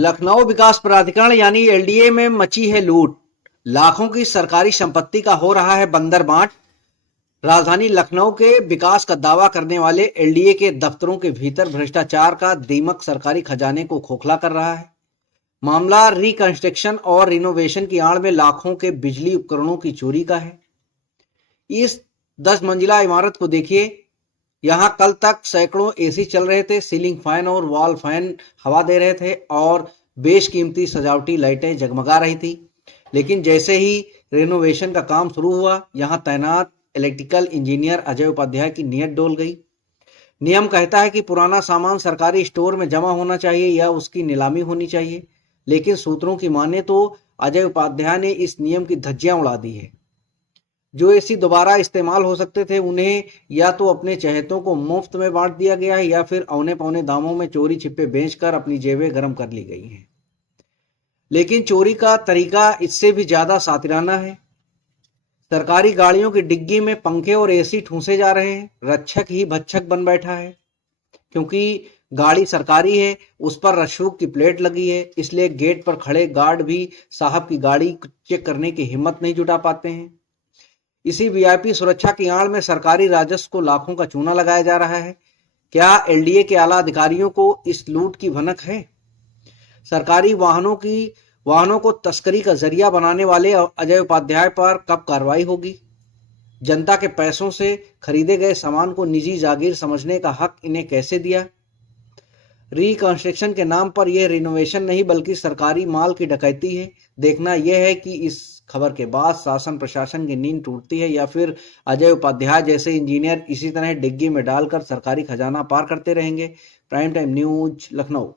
लखनऊ विकास प्राधिकरण यानी एलडीए में मची है लूट। लाखों की सरकारी संपत्ति का हो रहा है बंदर बांट। राजधानी लखनऊ के विकास का दावा करने वाले एलडीए के दफ्तरों के भीतर भ्रष्टाचार का दीमक सरकारी खजाने को खोखला कर रहा है। मामला रिकंस्ट्रक्शन और रिनोवेशन की आड़ में लाखों के बिजली उपकरणों की चोरी का है। इस 10 मंजिला इमारत को देखिए। यहां कल तक सैकड़ों एसी चल रहे थे, सीलिंग फैन और वॉल फैन हवा दे रहे थे और बेशकीमती सजावटी लाइटें जगमगा रही थी। लेकिन जैसे ही रेनोवेशन का काम शुरू हुआ, यहां तैनात इलेक्ट्रिकल इंजीनियर अजय उपाध्याय की नीयत डोल गई। नियम कहता है कि पुराना सामान सरकारी स्टोर में जमा होना चाहिए या उसकी नीलामी होनी चाहिए, लेकिन सूत्रों की माने तो अजय उपाध्याय ने इस नियम की धज्जियां उड़ा दी है। जो एसी दोबारा इस्तेमाल हो सकते थे, उन्हें या तो अपने चहेतों को मुफ्त में बांट दिया गया है या फिर औने पौने दामों में चोरी छिपे बेचकर अपनी जेबें गर्म कर ली गई हैं। लेकिन चोरी का तरीका इससे भी ज्यादा सातिराना है। सरकारी गाड़ियों की डिग्गी में पंखे और एसी ठूंसे जा रहे हैं। रक्षक ही भक्षक बन बैठा है। क्योंकि गाड़ी सरकारी है, उस पर रसूख की प्लेट लगी है, इसलिए गेट पर खड़े गार्ड भी साहब की गाड़ी चेक करने की हिम्मत नहीं जुटा पाते हैं। इसी वीआईपी सुरक्षा की आड़ में सरकारी राजस्व को लाखों का चूना लगाया जा रहा है। क्या एलडीए के आला अधिकारियों को इस लूट की भनक है? सरकारी वाहनों को तस्करी का जरिया बनाने वाले अजय उपाध्याय पर कब कार्रवाई होगी? जनता के पैसों से खरीदे गए सामान को निजी जागीर समझने का हक इन्हें कैसे दिया? रिकंस्ट्रक्शन के नाम पर यह रिनोवेशन नहीं बल्कि सरकारी माल की डकैती है। देखना यह है कि इस खबर के बाद शासन प्रशासन की नींद टूटती है या फिर अजय उपाध्याय जैसे इंजीनियर इसी तरह डिग्गी में डालकर सरकारी खजाना पार करते रहेंगे। Prime time news, Lucknow.